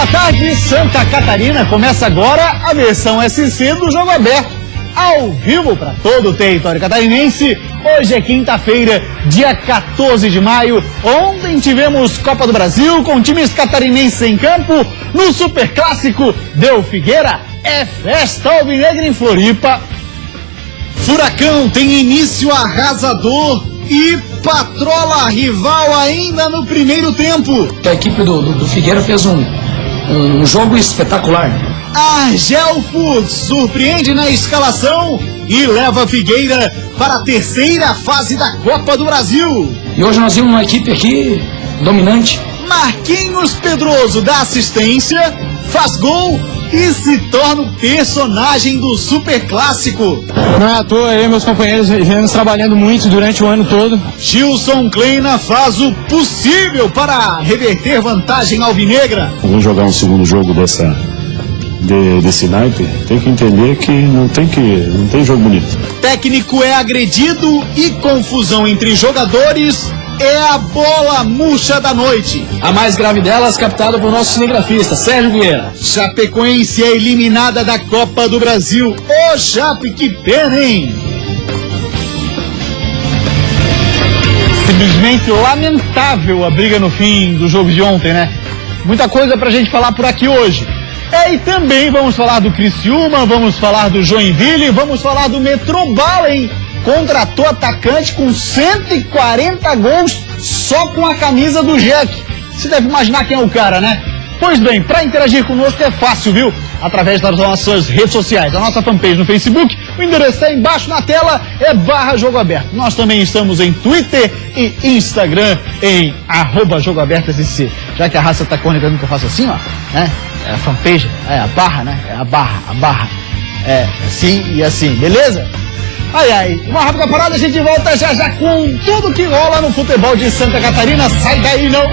Boa tarde, Santa Catarina. Começa agora a versão SC do Jogo Aberto, ao vivo para todo o território catarinense. Hoje é quinta-feira, dia 14 de maio. Ontem tivemos Copa do Brasil com times catarinenses em campo. No Superclássico, deu Figueira, é festa alvinegra em Floripa. Furacão tem início arrasador e patrola rival ainda no primeiro tempo. A equipe do Figueira fez um jogo espetacular. Argel Foods surpreende na escalação e leva Figueira para a terceira fase da Copa do Brasil. E hoje nós vimos uma equipe aqui dominante. Marquinhos Pedroso dá assistência, faz gol e se torna o personagem do Superclássico. Não é à toa, eu e meus companheiros viemos trabalhando muito durante o ano todo. Gilson Kleina faz o possível para reverter vantagem alvinegra. Vamos jogar um segundo jogo desse naipe, tem que entender que não tem jogo bonito. Técnico é agredido e confusão entre jogadores é a bola murcha da noite. A mais grave delas, captada por nosso cinegrafista, Sérgio Vieira. Chapecoense é eliminada da Copa do Brasil. Ô Chape, que pena, hein? Simplesmente lamentável a briga no fim do jogo de ontem, né? Muita coisa pra gente falar por aqui hoje. E também vamos falar do Criciúma, vamos falar do Joinville, vamos falar do Metrobala, hein? Contratou atacante com 140 gols só com a camisa do Jack. Você deve imaginar quem é o cara, né? Pois bem, para interagir conosco é fácil, viu? Através das nossas redes sociais, a nossa fanpage no Facebook, o endereço está embaixo na tela, é @Jogo Aberto. Nós também estamos em Twitter e Instagram em @JogoAbertoSC. Já que a raça tá cornegando que eu faço assim, ó, né? É a fanpage, é a barra, né? É a barra. É assim e assim, beleza? Ai, uma rápida parada, a gente volta já com tudo que rola no futebol de Santa Catarina. Sai daí, não!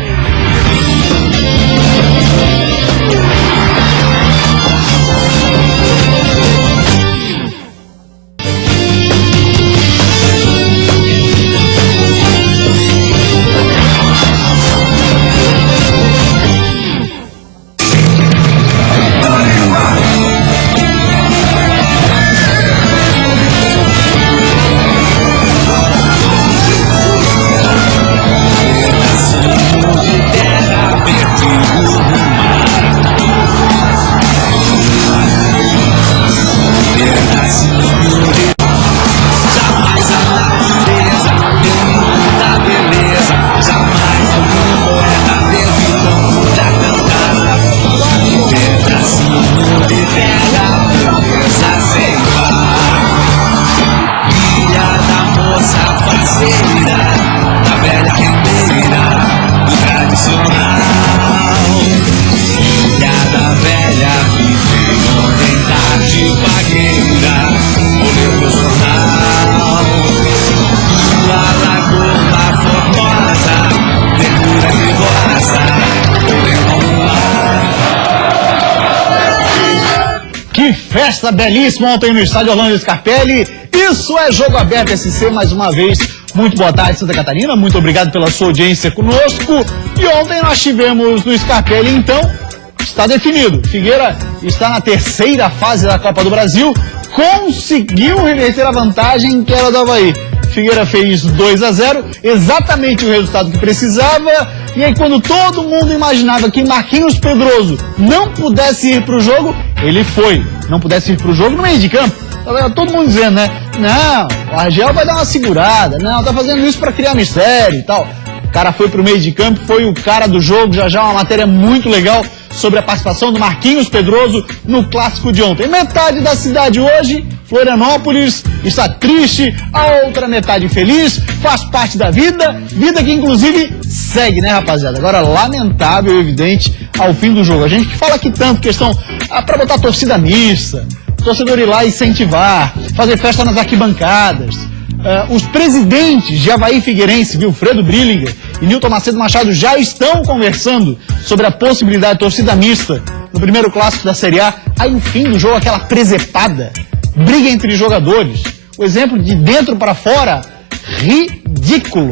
Festa belíssima ontem no estádio Orlando Scarpelli. Isso é Jogo Aberto SC, mais uma vez. Muito boa tarde, Santa Catarina. Muito obrigado pela sua audiência conosco. E ontem nós tivemos no Scarpelli, então, está definido. Figueira está na terceira fase da Copa do Brasil. Conseguiu reverter a vantagem que era do Avaí. Figueira fez 2-0, exatamente o resultado que precisava. E aí, quando todo mundo imaginava que Marquinhos Pedroso não pudesse ir para o jogo, ele foi. Não pudesse ir para o jogo no meio de campo. Tava todo mundo dizendo, né? Não, o Argel vai dar uma segurada. Não, tá fazendo isso para criar mistério e tal. O cara foi para o meio de campo, foi o cara do jogo. Já uma matéria muito legal sobre a participação do Marquinhos Pedroso no clássico de ontem. Metade da cidade hoje, Florianópolis, está triste, a outra metade feliz, faz parte da vida que inclusive segue, né, rapaziada? Agora, lamentável e evidente ao fim do jogo. A gente que fala aqui tanto, questão para botar torcida mista, torcedor ir lá incentivar, fazer festa nas arquibancadas. Os presidentes de Avaí Figueirense, Wilfredo Brillinger e Nilton Macedo Machado, já estão conversando sobre a possibilidade de torcida mista no primeiro clássico da Série A. Aí no fim do jogo, aquela presepada, briga entre jogadores. O exemplo de dentro para fora, ridículo.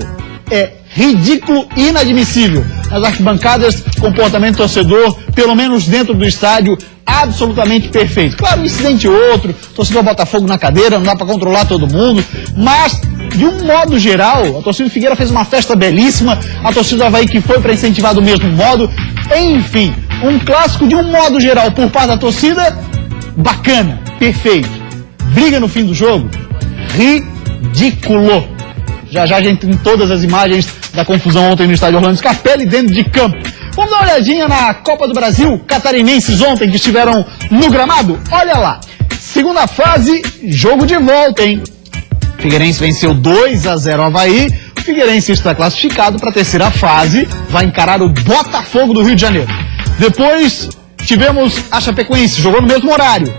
É ridículo e inadmissível. nas arquibancadas, comportamento torcedor, pelo menos dentro do estádio, absolutamente perfeito. Claro, um incidente ou outro, torcedor bota fogo na cadeira, não dá para controlar todo mundo, mas de um modo geral, a torcida do Figueira fez uma festa belíssima, a torcida do Avaí que foi para incentivar do mesmo modo, enfim, um clássico de um modo geral por parte da torcida, bacana, perfeito. Briga no fim do jogo, ridículo. Já já a gente tem todas as imagens da confusão ontem no estádio Orlando Scarpelli dentro de campo. Vamos dar uma olhadinha na Copa do Brasil, catarinenses ontem que estiveram no gramado? Olha lá, segunda fase, jogo de volta, hein? Figueirense venceu 2-0 ao Avaí. O Figueirense está classificado para a terceira fase, vai encarar o Botafogo do Rio de Janeiro. Depois tivemos a Chapecoense, jogou no mesmo horário.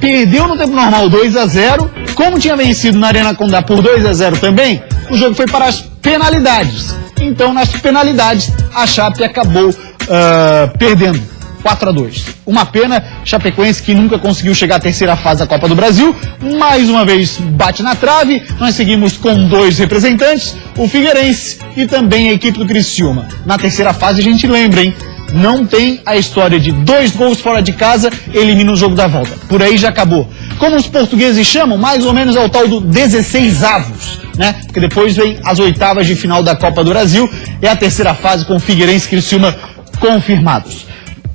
Perdeu no tempo normal 2-0, como tinha vencido na Arena Condá por 2-0 também, o jogo foi para as penalidades. Então, nas penalidades, a Chape acabou perdendo 4-2. Uma pena, Chapecoense que nunca conseguiu chegar à terceira fase da Copa do Brasil, mais uma vez bate na trave. Nós seguimos com 2 representantes, o Figueirense e também a equipe do Criciúma. Na terceira fase, a gente lembra, hein? Não tem a história de 2 gols fora de casa, elimina o jogo da volta. Por aí já acabou. Como os portugueses chamam, mais ou menos é o tal do 16avos, né? Porque depois vem as oitavas de final da Copa do Brasil, é a terceira fase com Figueirense e Criciúma confirmados.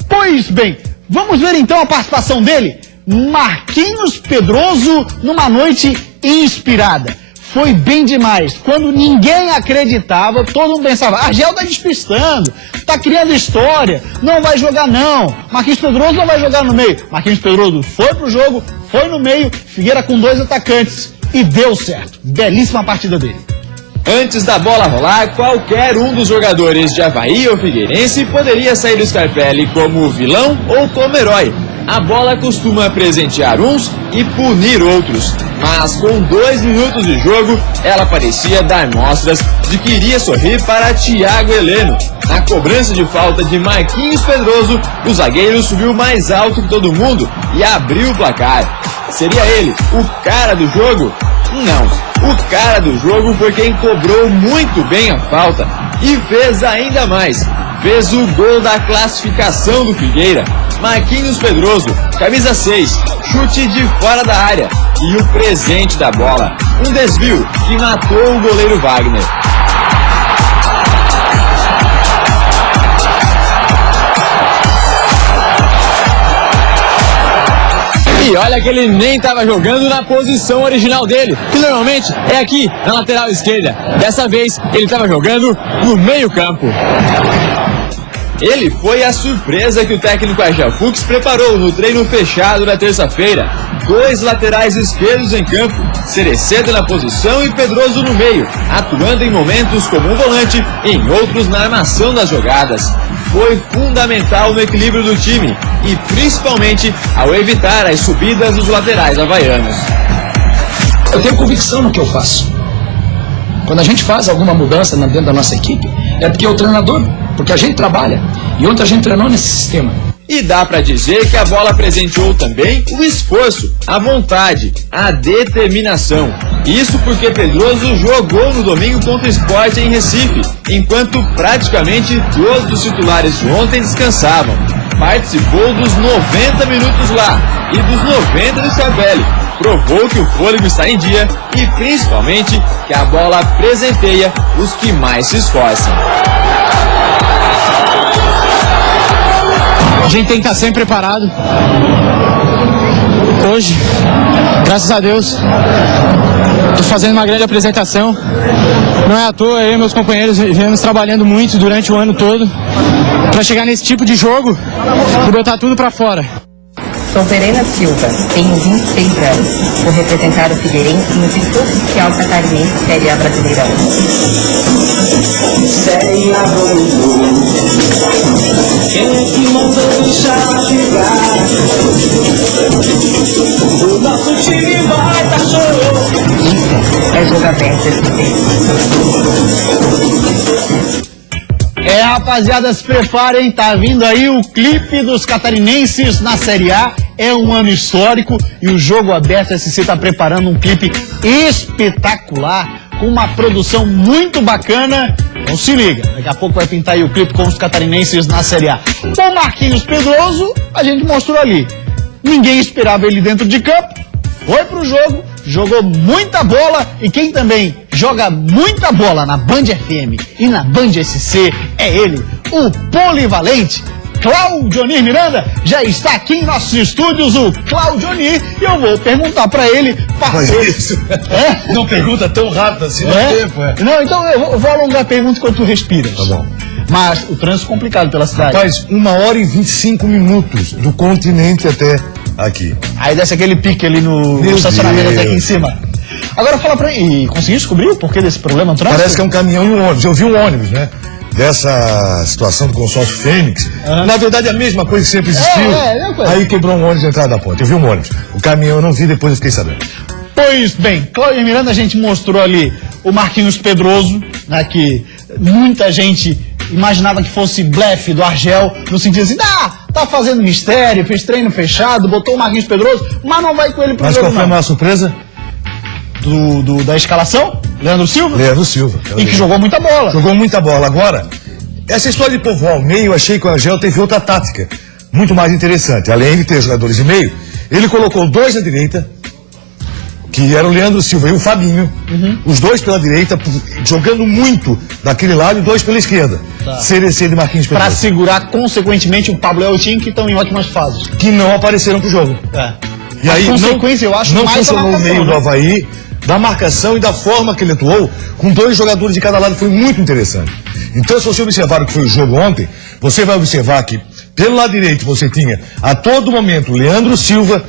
Pois bem, vamos ver então a participação dele. Marquinhos Pedroso numa noite inspirada. Foi bem demais. Quando ninguém acreditava, todo mundo pensava, Argel tá despistando, tá criando história, não vai jogar não. Marquinhos Pedroso não vai jogar no meio. Marquinhos Pedroso foi pro jogo, foi no meio, Figueira com 2 atacantes e deu certo. Belíssima partida dele. Antes da bola rolar, qualquer um dos jogadores de Avaí ou Figueirense poderia sair do Scarpelli como vilão ou como herói. A bola costuma presentear uns e punir outros, mas com 2 minutos de jogo, ela parecia dar mostras de que iria sorrir para Thiago Heleno. Na cobrança de falta de Marquinhos Pedroso, o zagueiro subiu mais alto que todo mundo e abriu o placar. Seria ele o cara do jogo? Não, o cara do jogo foi quem cobrou muito bem a falta e fez ainda mais. Fez o gol da classificação do Figueira. Marquinhos Pedroso, camisa 6, chute de fora da área e o presente da bola. Um desvio que matou o goleiro Wagner. E olha que ele nem estava jogando na posição original dele, que normalmente é aqui na lateral esquerda. Dessa vez ele estava jogando no meio-campo. Ele foi a surpresa que o técnico Argel Fuchs preparou no treino fechado na terça-feira. 2 laterais esquerdos em campo, Cereceda na posição e Pedroso no meio, atuando em momentos como um volante e em outros na armação das jogadas. Foi fundamental no equilíbrio do time e principalmente ao evitar as subidas dos laterais havaianos. Eu tenho convicção no que eu faço. Quando a gente faz alguma mudança dentro da nossa equipe, é porque o treinador, porque a gente trabalha. E ontem a gente treinou nesse sistema. E dá pra dizer que a bola presenteou também o esforço, a vontade, a determinação. Isso porque Pedroso jogou no domingo contra o Sport em Recife, enquanto praticamente todos os titulares de ontem descansavam. Participou dos 90 minutos lá e dos 90 do Scarpelli. Provou que o fôlego está em dia e principalmente que a bola presenteia os que mais se esforçam. A gente tem que estar sempre preparado. Hoje, graças a Deus, estou fazendo uma grande apresentação. Não é à toa, eu e meus companheiros viemos trabalhando muito durante o ano todo para chegar nesse tipo de jogo e botar tudo para fora. Sou Verena Silva, tenho 26 anos. Vou representar o Figueirense no circuito oficial catarinense Série A Brasileirão. Série A quem é que mandou deixar chegar? O nosso time vai dar show. Isso é jogo aberto esse tempo. Rapaziada, se preparem, tá vindo aí o clipe dos catarinenses na Série A. É um ano histórico e o Jogo Aberto SC tá preparando um clipe espetacular, com uma produção muito bacana. Então se liga, daqui a pouco vai pintar aí o clipe com os catarinenses na Série A. O Marquinhos Pedroso, a gente mostrou ali. Ninguém esperava ele dentro de campo, foi pro jogo, jogou muita bola e quem também joga muita bola na Band FM e na Band SC é ele, o polivalente Claudionir Miranda. Já está aqui em nossos estúdios o Claudionir e eu vou perguntar para ele, parceiro. Não pergunta tão rápido assim no tempo, Não, então eu vou alongar a pergunta enquanto tu respiras. Tá bom. Mas o trânsito é complicado pela cidade. Rapaz, 1h e 25 minutos do continente até aqui. Aí desce aquele pique ali no estacionamento até aqui em cima. Agora fala pra mim, e conseguiu descobrir o porquê desse problema no trânsito? Parece que é um caminhão e um ônibus. Eu vi um ônibus, né? Dessa situação do consórcio Fênix. Na verdade é a mesma coisa que sempre existiu. Aí quebrou um ônibus na entrada da ponte. Eu vi um ônibus. O caminhão eu não vi, depois eu fiquei sabendo. Pois bem, Cláudio Miranda, a gente mostrou ali o Marquinhos Pedroso, né, que muita gente imaginava que fosse blefe do Argel, no sentido assim, tá fazendo mistério, fez treino fechado, botou o Marquinhos Pedroso, mas não vai com ele pro Mas jogo, qual foi a maior surpresa? Da escalação? Leandro Silva? Leandro Silva. E que jogou muita bola. Jogou muita bola. Agora, essa história de povoar o meio, eu achei que o Argel teve outra tática, muito mais interessante. Além de ter jogadores de meio, ele colocou 2 na direita, que era o Leandro Silva e o Fabinho, os 2 pela direita, jogando muito daquele lado e 2 pela esquerda. CDC de Marquinhos Pedroso. Para segurar, consequentemente, o Pablo e o Eltinho, que estão em ótimas fases. Que não apareceram pro jogo. E aí, consequência, eu acho não mais funcionou o meio do Avaí, da marcação e da forma que ele atuou, com 2 jogadores de cada lado, foi muito interessante. Então, se você observar o que foi o jogo ontem, você vai observar que, pelo lado direito, você tinha, a todo momento, o Leandro Silva,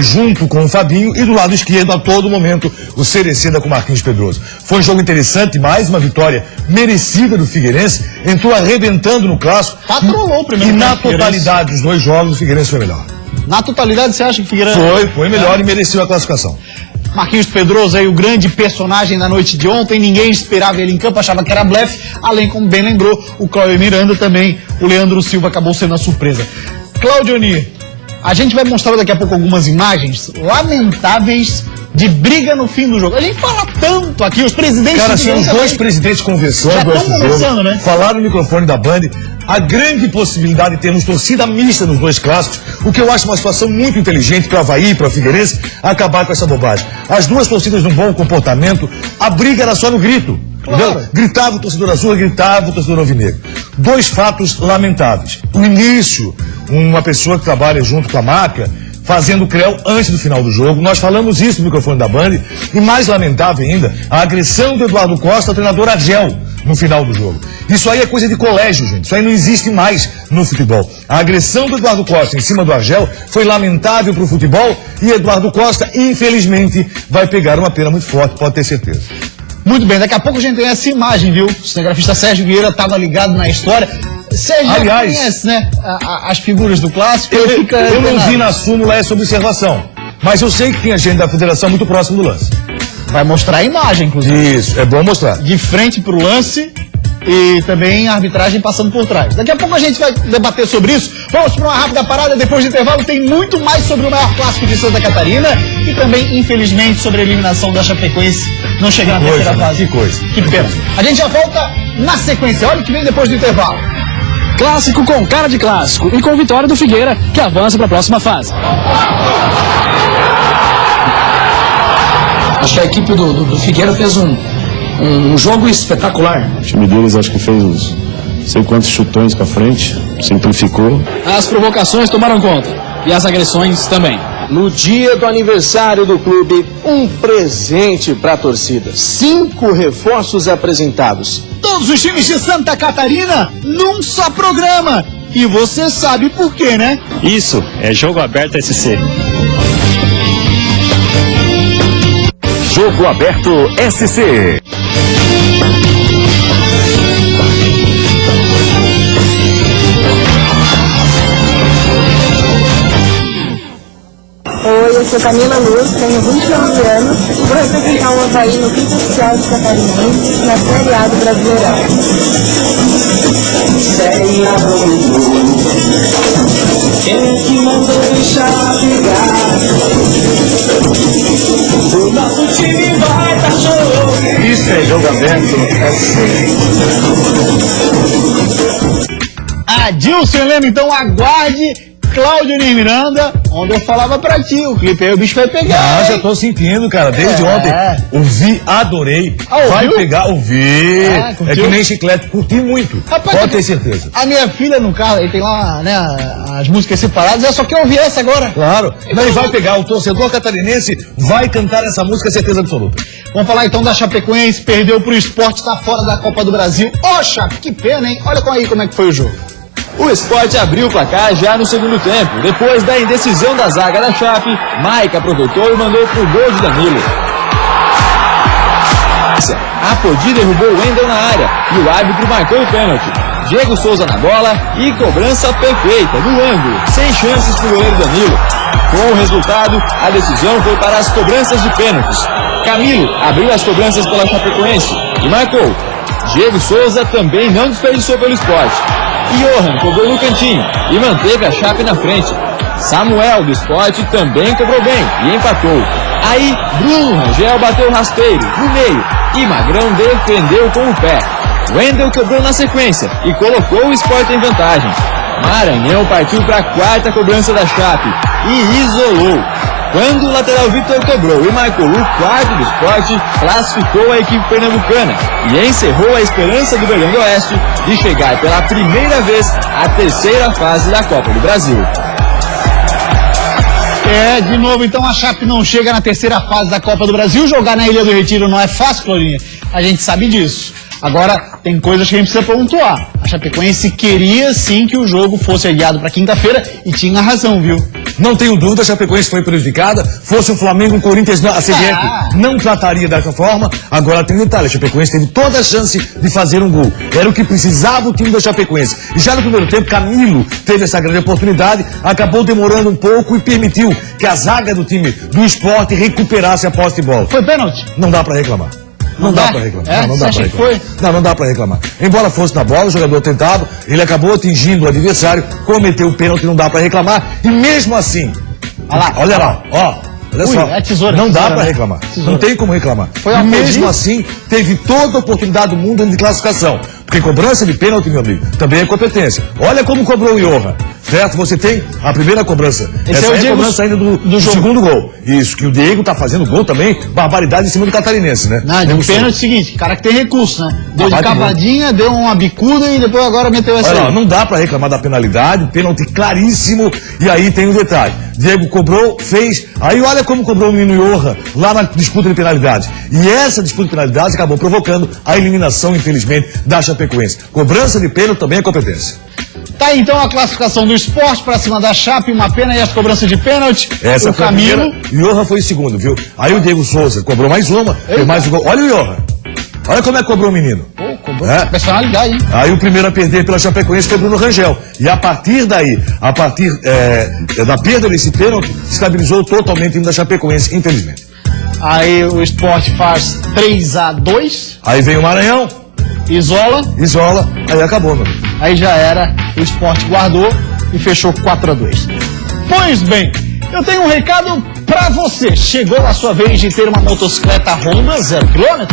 junto com o Fabinho, e do lado esquerdo, a todo momento, o Cereceda com o Marquinhos Pedroso. Foi um jogo interessante, mais uma vitória merecida do Figueirense, entrou arrebentando no clássico. Patrolou o primeiro E na tempo, totalidade dos 2 jogos, o Figueirense foi melhor. Na totalidade, você acha que o Figueirense... Foi melhor e mereceu a classificação. Marquinhos Pedroso aí, o grande personagem da noite de ontem, ninguém esperava ele em campo, achava que era blefe, além, como bem lembrou, o Cláudio Miranda também, o Leandro Silva acabou sendo a surpresa. Claudionir, a gente vai mostrar daqui a pouco algumas imagens lamentáveis de briga no fim do jogo. A gente fala tanto aqui, os presidentes... Cara, são os 2 presidentes conversando antes do jogo, né? Falaram no microfone da Band, a grande possibilidade de termos torcida mista nos 2 clássicos, o que eu acho uma situação muito inteligente para o Avaí e para o Figueirense acabar com essa bobagem. As 2 torcidas num bom comportamento, a briga era só no grito. Claro. Gritava o torcedor azul, gritava o torcedor alvinegro. 2 fatos lamentáveis. O início, uma pessoa que trabalha junto com a marca, fazendo creu antes do final do jogo. Nós falamos isso no microfone da Band. E mais lamentável ainda, a agressão do Eduardo Costa ao treinador Argel no final do jogo. Isso aí é coisa de colégio, gente. Isso aí não existe mais no futebol. A agressão do Eduardo Costa em cima do Argel foi lamentável para o futebol e Eduardo Costa, infelizmente, vai pegar uma pena muito forte, pode ter certeza. Muito bem, daqui a pouco a gente tem essa imagem, viu? O cinegrafista Sérgio Vieira estava ligado na história. Sérgio, aliás, conhece, né, as figuras do clássico. Eu não vi na súmula essa observação, mas eu sei que tinha gente da federação muito próximo do lance. Vai mostrar a imagem, inclusive. Isso, é bom mostrar. De frente pro lance e também a arbitragem passando por trás. Daqui a pouco a gente vai debater sobre isso. Vamos para uma rápida parada, depois do intervalo tem muito mais sobre o maior clássico de Santa Catarina e também, infelizmente, sobre a eliminação da Chapecoense não chegar na terceira fase. Que coisa. Que pena. A gente já volta na sequência. Olha o que vem depois do intervalo. Clássico com cara de clássico e com vitória do Figueira, que avança para a próxima fase. Acho que a equipe do Figueira fez um jogo espetacular. O time deles acho que fez uns não sei quantos chutões pra frente, simplificou. As provocações tomaram conta e as agressões também. No dia do aniversário do clube, um presente para a torcida. 5 reforços apresentados. Todos os times de Santa Catarina num só programa. E você sabe por quê, né? Isso, é Jogo Aberto SC. Jogo Aberto SC. Oi, eu sou Camila Luz, tenho 29 anos e vou representar o Avaí no quinto oficial dos catarinenses na Série A do Brasileirão. Série A quem é que mandou deixar ligar? O nosso time vai dar show. Isso é Jogo Aberto SC. Nilson Helena, então aguarde Cláudio Ney Miranda, onde eu falava pra ti, o clipe aí o bicho vai pegar. Ah, já tô sentindo, cara, desde ontem. Ouvi, adorei. Vai pegar, ouvi. É que nem chiclete, curti muito. Rapaz, pode ter certeza. A minha filha no carro, aí tem lá, né, as músicas separadas, ela só quer ouvir essa agora. Claro. Não, e vai pegar, o torcedor catarinense vai cantar essa música, certeza absoluta. Vamos falar então da Chapecoense, perdeu pro Sport, tá fora da Copa do Brasil. Ô, Chape, que pena, hein? Olha aí como é que foi o jogo. O Sport abriu o placar já no segundo tempo. Depois da indecisão da zaga da Chape, Mike aproveitou e mandou pro gol de Danilo. Apodi derrubou o Wendel na área e o árbitro marcou o pênalti. Diego Souza na bola e cobrança perfeita, no ângulo, sem chances pro goleiro Danilo. Com o resultado, a decisão foi para as cobranças de pênaltis. Camilo abriu as cobranças pela Chapecoense e marcou. Diego Souza também não desperdiçou pelo Sport. Johan cobrou no cantinho e manteve a Chape na frente. Samuel do Sport também cobrou bem e empatou. Aí Bruno Rangel bateu rasteiro no meio e Magrão defendeu com o pé. Wendel cobrou na sequência e colocou o Sport em vantagem. Maranhão partiu para a quarta cobrança da Chape e isolou. Quando o lateral Vitor cobrou e marcou o quarto do Sport, classificou a equipe pernambucana e encerrou a esperança do Verdão do Oeste de chegar pela primeira vez à terceira fase da Copa do Brasil. De novo, então a Chape não chega na terceira fase da Copa do Brasil. Jogar na Ilha do Retiro não é fácil, Florinha. A gente sabe disso. Agora, tem coisas que a gente precisa pontuar. A Chapecoense queria sim que o jogo fosse adiado para quinta-feira e tinha razão, viu? Não tenho dúvida, a Chapecoense foi prejudicada. Fosse o Flamengo, o Corinthians, a CBF não trataria dessa forma. Agora tem um detalhe, a Chapecoense teve toda a chance de fazer um gol. Era o que precisava o time da Chapecoense. E já no primeiro tempo, Camilo teve essa grande oportunidade, acabou demorando um pouco e permitiu que a zaga do time do Sport recuperasse a posse de bola. Foi pênalti? Não dá para reclamar. Não dá pra reclamar. Não dá pra reclamar. Não dá pra reclamar. Embora fosse na bola, o jogador tentado, ele acabou atingindo o adversário, cometeu o pênalti, não dá pra reclamar. E mesmo assim, olha lá, olha só, é tesoura, não tesoura, dá pra reclamar. Tesoura. Não tem como reclamar. Foi e mesmo assim, teve toda a oportunidade do mundo de classificação. Porque cobrança de pênalti, meu amigo, também é competência. Olha como cobrou o Johan. Certo? Você tem a primeira cobrança. Essa é a cobrança ainda do segundo gol. Isso, que o Diego tá fazendo gol também, barbaridade em cima do catarinense, né? Não, de pênalti é o seguinte, cara que tem recurso, né? Deu de cavadinha, deu uma bicuda e depois agora meteu essa aí. Não dá pra reclamar da penalidade, pênalti claríssimo. E aí tem um detalhe. Diego cobrou, fez. Aí olha como cobrou o menino Johan lá na disputa de penalidade. E essa disputa de penalidade acabou provocando a eliminação, infelizmente, da Chapecoense. Cobrança de pênalti também é competência. Tá aí, então a classificação do Sport pra cima da Chape, uma pena, e as cobranças de pênalti. Essa o Camilo. E o Johan foi em segundo, viu? Aí o Diego Souza cobrou mais uma, fez mais um gol. Olha o Johan. Olha como é que cobrou o menino. Cobrou personalidade, hein? Aí o primeiro a perder pela Chapecoense foi Bruno Rangel. E a partir daí, da perda desse pênalti, estabilizou totalmente o time da Chapecoense, infelizmente. Aí o Sport faz 3-2. Aí vem o Maranhão. Isola, aí acabou, meu. Aí já era, o Sport guardou e fechou 4-2. Pois bem, eu tenho um recado pra você. Chegou a sua vez de ter uma motocicleta Honda 0 km,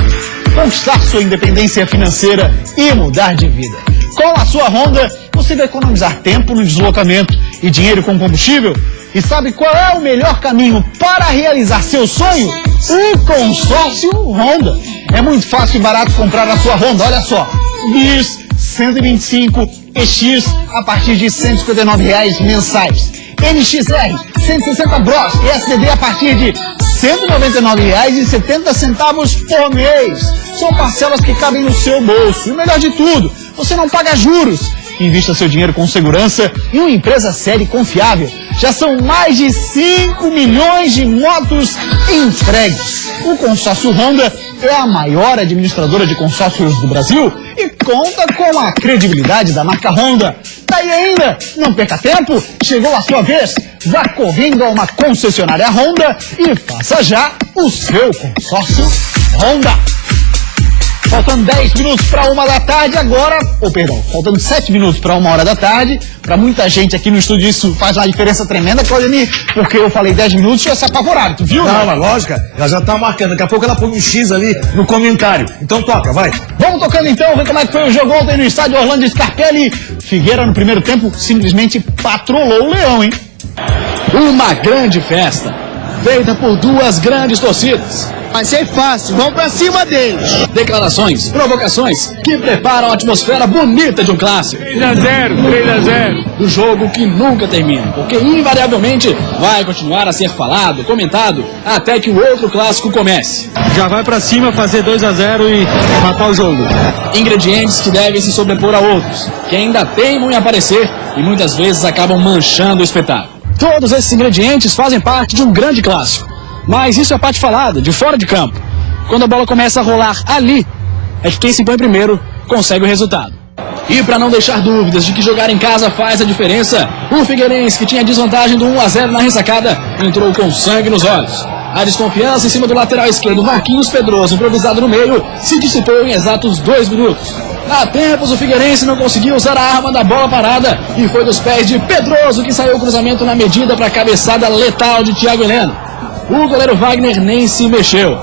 conquistar sua independência financeira e mudar de vida. Com a sua Honda, você vai economizar tempo no deslocamento e dinheiro com combustível. E sabe qual é o melhor caminho para realizar seu sonho? O consórcio Honda. É muito fácil e barato comprar a sua Honda. Olha só, BIS 125 EX a partir de R$ 159 mensais. NXR 160 Bros e SDD a partir de R$ 199,70 por mês. São parcelas que cabem no seu bolso. E o melhor de tudo, você não paga juros. Invista seu dinheiro com segurança em uma empresa séria e confiável. Já são mais de 5 milhões de motos entregues. O consórcio Honda é a maior administradora de consórcios do Brasil e conta com a credibilidade da marca Honda. Daí ainda, não perca tempo, chegou a sua vez. Vá correndo a uma concessionária Honda e faça já o seu consórcio Honda. Faltando 10 minutos para 1 da tarde agora, faltando 7 minutos para 1 da tarde. Para muita gente aqui no estúdio isso faz uma diferença tremenda, Claudemir, porque eu falei 10 minutos e ia ser apavorado, tu viu? Não, mas lógica, ela já tá marcando. Daqui a pouco ela põe um X ali no comentário. Então toca, vai. Vamos tocando então, ver como é que foi o jogo ontem no estádio Orlando Scarpelli. Figueira no primeiro tempo simplesmente patrolou o Leão, hein? Uma grande festa, feita por duas grandes torcidas. Vai ser fácil, vamos pra cima deles. Declarações, provocações que preparam a atmosfera bonita de um clássico. 3-0, 3-0. Do jogo que nunca termina, porque invariavelmente vai continuar a ser falado, comentado, até que o outro clássico comece. Já vai pra cima fazer 2-0 e matar o jogo. Ingredientes que devem se sobrepor a outros, que ainda teimam em aparecer e muitas vezes acabam manchando o espetáculo. Todos esses ingredientes fazem parte de um grande clássico. Mas isso é parte falada, de fora de campo. Quando a bola começa a rolar ali, é que quem se põe primeiro consegue o resultado. E para não deixar dúvidas de que jogar em casa faz a diferença, o Figueirense, que tinha desvantagem do 1-0 na ressacada, entrou com sangue nos olhos. A desconfiança em cima do lateral esquerdo, Marquinhos Pedroso, improvisado no meio, se dissipou em exatos 2 minutos. Há tempos o Figueirense não conseguiu usar a arma da bola parada e foi dos pés de Pedroso que saiu o cruzamento na medida para a cabeçada letal de Thiago Heleno. O goleiro Wagner nem se mexeu.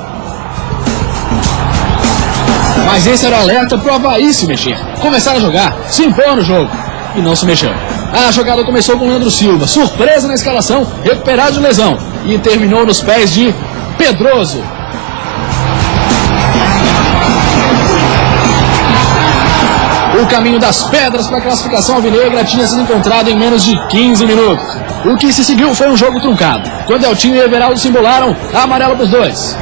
Mas esse era o alerta pro Avaí se mexer, começar a jogar, se impor no jogo. E não se mexeu. A jogada começou com Leandro Silva, surpresa na escalação, recuperado de lesão. E terminou nos pés de Pedroso. O caminho das pedras para a classificação alvinegra tinha sido encontrado em menos de 15 minutos. O que se seguiu foi um jogo truncado. Quando Eltinho e Everaldo se embolaram, amarelo para os dois.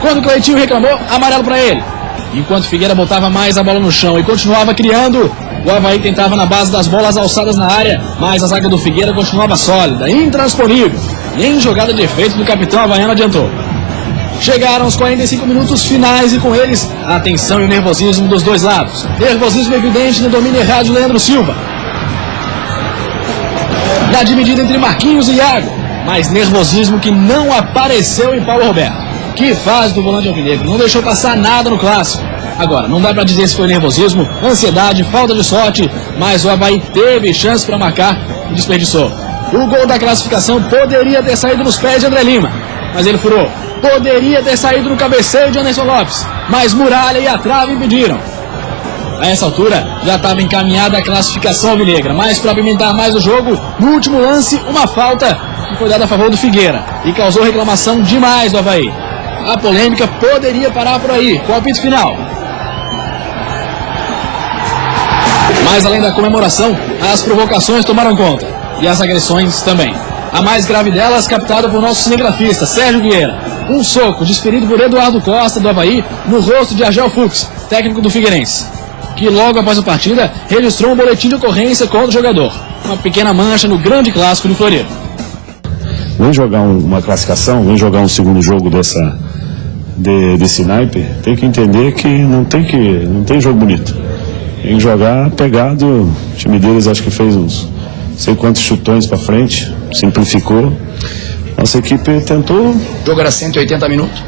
Quando Cleitinho reclamou, amarelo para ele. Enquanto Figueira botava mais a bola no chão e continuava criando, o Avaí tentava na base das bolas alçadas na área, mas a zaga do Figueira continuava sólida, intransponível. Nem jogada de efeito do capitão havaiano adiantou. Chegaram os 45 minutos finais e com eles a tensão e o nervosismo dos dois lados. Nervosismo evidente no domínio errado de Leandro Silva. Na dividida entre Marquinhos e Iago, mas nervosismo que não apareceu em Paulo Roberto. Que fase do volante alvinegro, não deixou passar nada no clássico. Agora, não dá pra dizer se foi nervosismo, ansiedade, falta de sorte, mas o Avaí teve chance para marcar e desperdiçou. O gol da classificação poderia ter saído nos pés de André Lima, mas ele furou. Poderia ter saído no cabeceio de Anderson Lopes, mas Muralha e a trave impediram. A essa altura, já estava encaminhada a classificação alvinegra, mas para apimentar mais o jogo, no último lance, uma falta que foi dada a favor do Figueira e causou reclamação demais do Avaí. A polêmica poderia parar por aí, com o apito final. Mas além da comemoração, as provocações tomaram conta, e as agressões também. A mais grave delas, captada por nosso cinegrafista, Sérgio Vieira. Um soco desferido por Eduardo Costa, do Avaí, no rosto de Argel Fux, técnico do Figueirense, que logo após a partida registrou um boletim de ocorrência contra o jogador. Uma pequena mancha no grande clássico de Floripa. Vem jogar uma classificação, vem jogar um segundo jogo desse naipe, tem que entender que não tem jogo bonito. Tem que jogar pegado. O time deles acho que fez uns não sei quantos chutões para frente, simplificou. Nossa equipe tentou. O jogo era 180 minutos.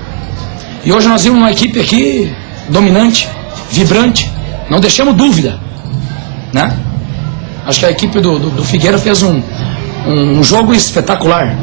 E hoje nós vimos uma equipe aqui dominante, vibrante, não deixamos dúvida, né? Acho que a equipe do Figueira fez um jogo espetacular.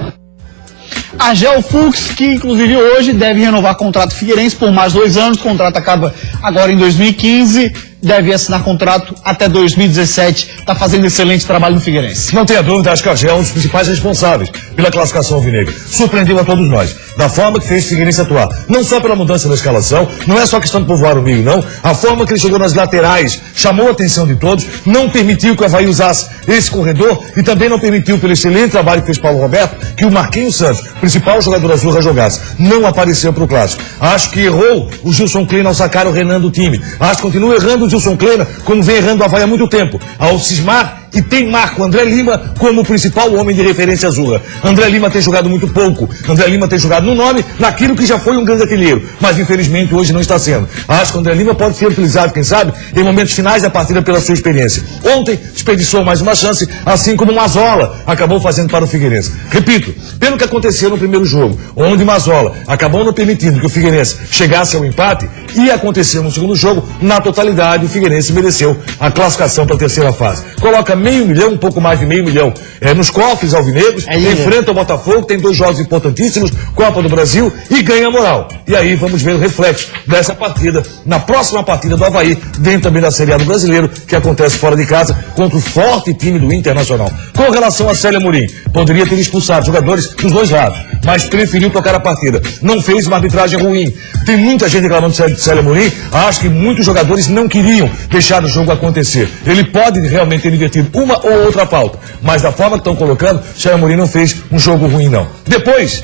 Argel Fux, que inclusive hoje deve renovar contrato Figueirense por mais 2 anos, o contrato acaba agora em 2015, deve assinar contrato até 2017, está fazendo excelente trabalho no Figueirense. Não tenha dúvida, acho que Argel é um dos principais responsáveis pela classificação alvinegra. Surpreendeu a todos nós, da forma que fez o Figueirense atuar. Não só pela mudança na escalação, não é só questão de povoar o meio, não. A forma que ele chegou nas laterais chamou a atenção de todos, não permitiu que o Avaí usasse esse corredor e também não permitiu, pelo excelente trabalho que fez Paulo Roberto, que o Marquinhos Santos, principal jogador azul, jogasse. Não apareceu para o clássico. Acho que errou o Gilson Kleina ao sacar o Renan do time. Acho que continua errando o Gilson Kleina, como vem errando o Avaí há muito tempo, ao cismar e teimar com André Lima como o principal homem de referência azul. André Lima tem jogado muito pouco. André Lima tem jogado no nome, naquilo que já foi um grande artilheiro, mas infelizmente hoje não está sendo. Acho que o André Lima pode ser utilizado, quem sabe, em momentos finais da partida pela sua experiência. Ontem desperdiçou mais uma chance, assim como o Mazola acabou fazendo para o Figueirense. Repito, pelo que aconteceu no primeiro jogo, onde Mazola acabou não permitindo que o Figueirense chegasse ao empate, ia acontecer no segundo jogo. Na totalidade, o Figueirense mereceu a classificação para a terceira fase. Coloca $500 mil, um pouco mais de $500 mil nos cofres alvinegros, enfrenta o Botafogo, tem 2 jogos importantíssimos, Copa do Brasil, e ganha moral. E aí vamos ver o reflexo dessa partida na próxima partida do Avaí, dentro também da Série A do Brasileiro, que acontece fora de casa, contra o forte time do Internacional. Com relação a Célio Amorim, poderia ter expulsado jogadores dos dois lados, mas preferiu tocar a partida. Não fez uma arbitragem ruim. Tem muita gente reclamando de Célio Amorim, acho que muitos jogadores não queriam deixar o jogo acontecer. Ele pode realmente ter invertido uma ou outra falta, mas da forma que estão colocando, Célio Amorim não fez um jogo ruim, não. Depois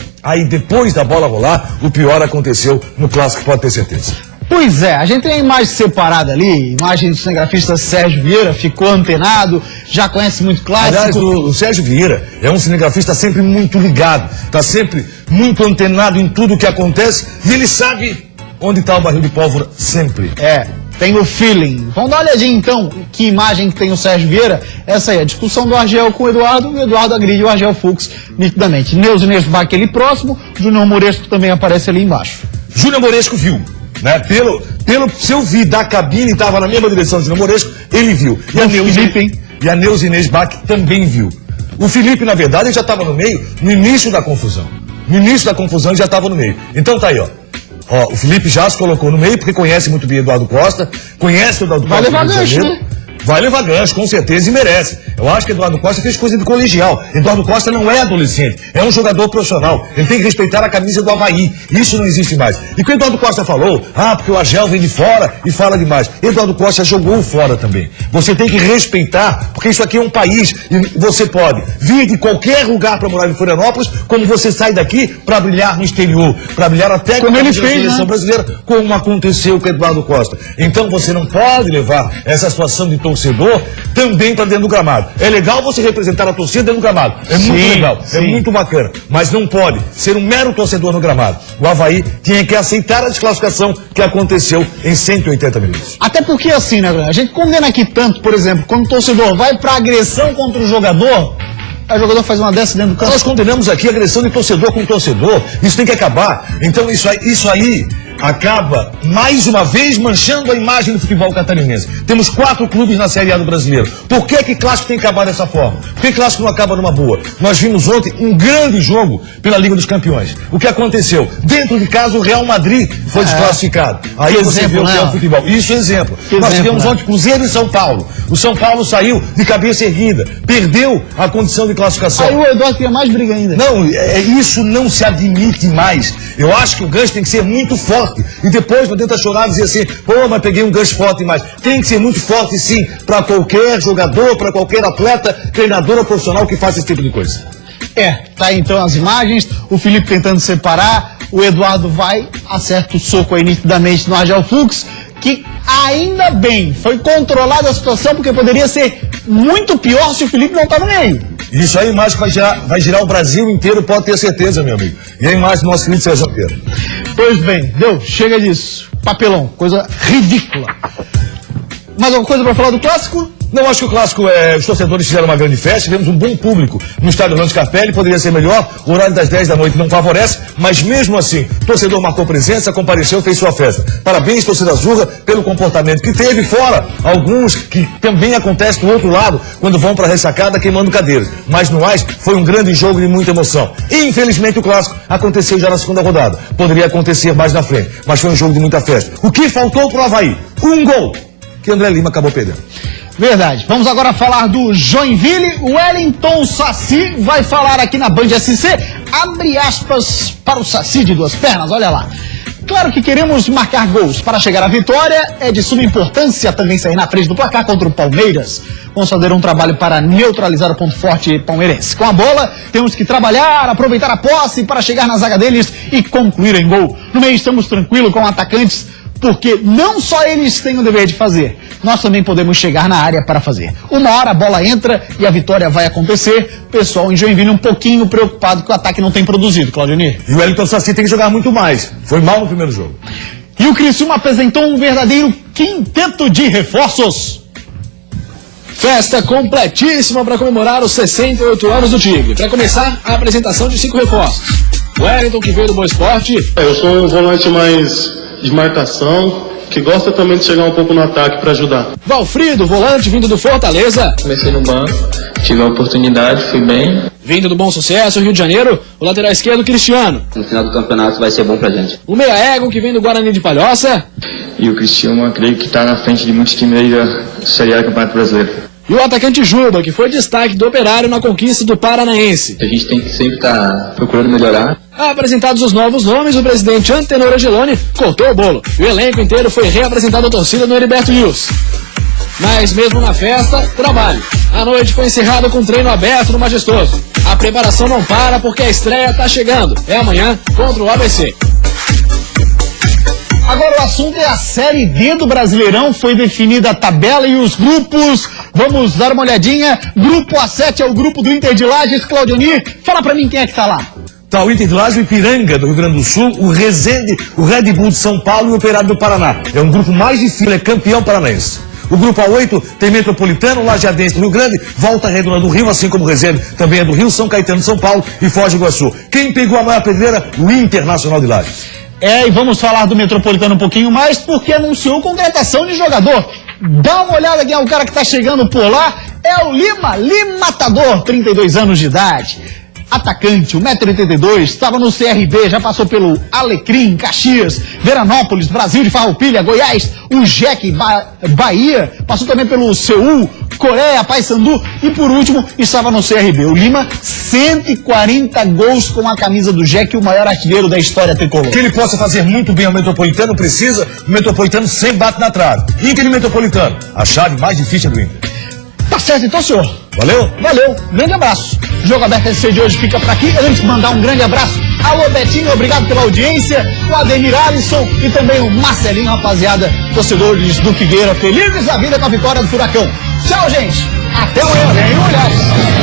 da bola rolar, o pior aconteceu no clássico, pode ter certeza. Pois é, a gente tem a imagem separada ali, imagem do cinegrafista Sérgio Vieira, ficou antenado, já conhece muito clássico. Aliás, o Sérgio Vieira é um cinegrafista sempre muito ligado, está sempre muito antenado em tudo que acontece e ele sabe onde está o barril de pólvora sempre. Tem o feeling. Vamos dar uma olhadinha então, que imagem que tem o Sérgio Vieira. Essa aí, a discussão do Argel com o Eduardo agride o Argel Fux nitidamente. Neuzinês Bach ali próximo, Júnior Moresco também aparece ali embaixo. Júnior Moresco viu. Né? Se eu vi da cabine, estava na mesma direção do Júnior Moresco, ele viu. E a Neuzinês Bach também viu. O Felipe, na verdade, ele já estava no meio, no início da confusão. No início da confusão, ele já estava no meio. Então tá aí, ó. O Felipe já se colocou no meio, porque conhece muito bem Eduardo Costa, conhece o Eduardo Costa. Vai levar gancho, né? Vai levar gancho, com certeza, e merece. Eu acho que Eduardo Costa fez coisa de colegial. Eduardo Costa não é adolescente, é um jogador profissional. Ele tem que respeitar a camisa do Avaí. Isso não existe mais. E que o Eduardo Costa falou, porque o Argel vem de fora e fala demais. Eduardo Costa jogou fora também. Você tem que respeitar, porque isso aqui é um país e você pode vir de qualquer lugar para morar em Florianópolis, como você sai daqui para brilhar no exterior, para brilhar até como ele fez, seleção brasileira, como aconteceu com o Eduardo Costa. Então você não pode levar essa situação de torcedor também para dentro do gramado. É legal você representar a torcida dentro do gramado. É muito legal, é muito bacana. Mas não pode ser um mero torcedor no gramado. O Avaí tinha que aceitar a desclassificação que aconteceu em 180 minutos. Até porque assim, né, a gente condena aqui tanto, por exemplo, quando o torcedor vai para agressão contra o jogador, o jogador faz uma dessa dentro do campo. Nós condenamos aqui agressão de torcedor com torcedor. Isso tem que acabar. Então isso aí acaba, mais uma vez, manchando a imagem do futebol catarinense. Temos 4 clubes na Série A do Brasileiro. Por que clássico tem que acabar dessa forma? Por que clássico não acaba numa boa? Nós vimos ontem um grande jogo pela Liga dos Campeões. O que aconteceu? Dentro de casa, o Real Madrid foi desclassificado. Aí você vê o que é o futebol. Isso é exemplo. Nós tivemos ontem Cruzeiro e São Paulo. O São Paulo saiu de cabeça erguida. Perdeu a condição de classificação. Aí o Eduardo tinha mais briga ainda. Não, isso não se admite mais. Eu acho que o gancho tem que ser muito forte. E depois não tenta chorar e dizer assim, mas peguei um gancho forte demais. Tem que ser muito forte, sim, para qualquer jogador, para qualquer atleta, treinador ou profissional que faça esse tipo de coisa. Tá aí então as imagens, o Felipe tentando separar, o Eduardo vai, acerta o soco aí nitidamente no Argel Fux, que ainda bem, foi controlada a situação, porque poderia ser muito pior se o Felipe não tá no meio. Isso aí, a imagem vai girar o Brasil inteiro, pode ter certeza, meu amigo. E a imagem do nosso querido Sérgio Pedro. Pois bem, chega disso. Papelão, coisa ridícula. Mais alguma coisa para falar do clássico? Não, acho que o clássico, os torcedores fizeram uma grande festa, tivemos um bom público no estádio Orlando Scarpelli, poderia ser melhor, o horário das 10 da noite não favorece, mas mesmo assim, o torcedor marcou presença, compareceu, fez sua festa. Parabéns, torcida azurra, pelo comportamento que teve, fora alguns que também acontece do outro lado, quando vão para a ressacada queimando cadeiras. Mas no mais, foi um grande jogo de muita emoção. E, infelizmente, o clássico aconteceu já na segunda rodada. Poderia acontecer mais na frente, mas foi um jogo de muita festa. O que faltou para o Avaí? Um gol, que André Lima acabou perdendo. Verdade. Vamos agora falar do Joinville. O Wellington Saci vai falar aqui na Band SC. Abre aspas para o Saci de 2 pernas, olha lá. Claro que queremos marcar gols. Para chegar à vitória é de suma importância também sair na frente do placar contra o Palmeiras. Vamos fazer um trabalho para neutralizar o ponto forte palmeirense. Com a bola, temos que trabalhar, aproveitar a posse para chegar na zaga deles e concluir em gol. No meio estamos tranquilos com atacantes, porque não só eles têm o dever de fazer, nós também podemos chegar na área para fazer. Uma hora a bola entra e a vitória vai acontecer. Pessoal em Joinville um pouquinho preocupado que o ataque não tem produzido, Claudionir. E o Wellington Saci tem que jogar muito mais. Foi mal no primeiro jogo. E o Criciúma apresentou um verdadeiro quinteto de reforços. Festa completíssima para comemorar os 68 anos do Tigre. Para começar, a apresentação de 5 reforços. Wellington, que veio do Boa Esporte. Eu sou um volante mais de marcação, que gosta também de chegar um pouco no ataque para ajudar. Valfrido, volante vindo do Fortaleza. Comecei no banco, tive a oportunidade, fui bem. Vindo do Bom Sucesso, Rio de Janeiro, o lateral esquerdo Cristiano. No final do campeonato vai ser bom pra gente. O meia Ego, que vem do Guarani de Palhoça. E o Cristiano, eu creio que está na frente de muitos times aí da Série A do Campeonato Brasileiro. E o atacante Juba, que foi destaque do Operário na conquista do Paranaense. A gente tem que sempre estar procurando melhorar. Apresentados os novos nomes, o presidente Antenor Angeloni cortou o bolo. E o elenco inteiro foi reapresentado à torcida no Heriberto Wilson. Mas mesmo na festa, trabalho. A noite foi encerrada com um treino aberto no Majestoso. A preparação não para porque a estreia tá chegando. É amanhã contra o ABC. Agora o assunto é a Série D do Brasileirão. Foi definida a tabela e os grupos. Vamos dar uma olhadinha. Grupo A7 é o grupo do Inter de Lages. Claudionir, fala pra mim quem é que tá lá. Tá o Inter de Lages, o Ipiranga do Rio Grande do Sul, o Resende, o Red Bull de São Paulo e o Operário do Paraná. É um grupo mais difícil, é campeão paranaense. O grupo A8 tem Metropolitano, Lajeadense do Rio Grande, Volta Redonda do Rio, assim como o Resende também é do Rio, São Caetano de São Paulo e Foz do Iguaçu. Quem pegou a maior pedreira? O Internacional de Lages. E vamos falar do Metropolitano um pouquinho mais, porque anunciou contratação de jogador. Dá uma olhada quem é o cara que tá chegando por lá. É o Lima Matador, 32 anos de idade. Atacante, 1,82m, estava no CRB, já passou pelo Alecrim, Caxias, Veranópolis, Brasil de Farroupilha, Goiás, o Jack, Bahia, passou também pelo Seul, Coreia, Paysandu e por último estava no CRB. O Lima, 140 gols com a camisa do Jack, o maior artilheiro da história tricolor. Que ele possa fazer muito bem ao Metropolitano, precisa, o Metropolitano sempre bate na trave. Inter e Metropolitano, a chave mais difícil é do Inter. Tá certo então, senhor. Valeu? Valeu, grande abraço. O Jogo Aberto SC de hoje fica por aqui. Antes de mandar um grande abraço, alô Betinho, obrigado pela audiência, o Ademir Alisson e também o Marcelinho, rapaziada, torcedores do Figueira, felizes da vida com a vitória do Furacão. Tchau, gente. Até amanhã. Vem, Olhares.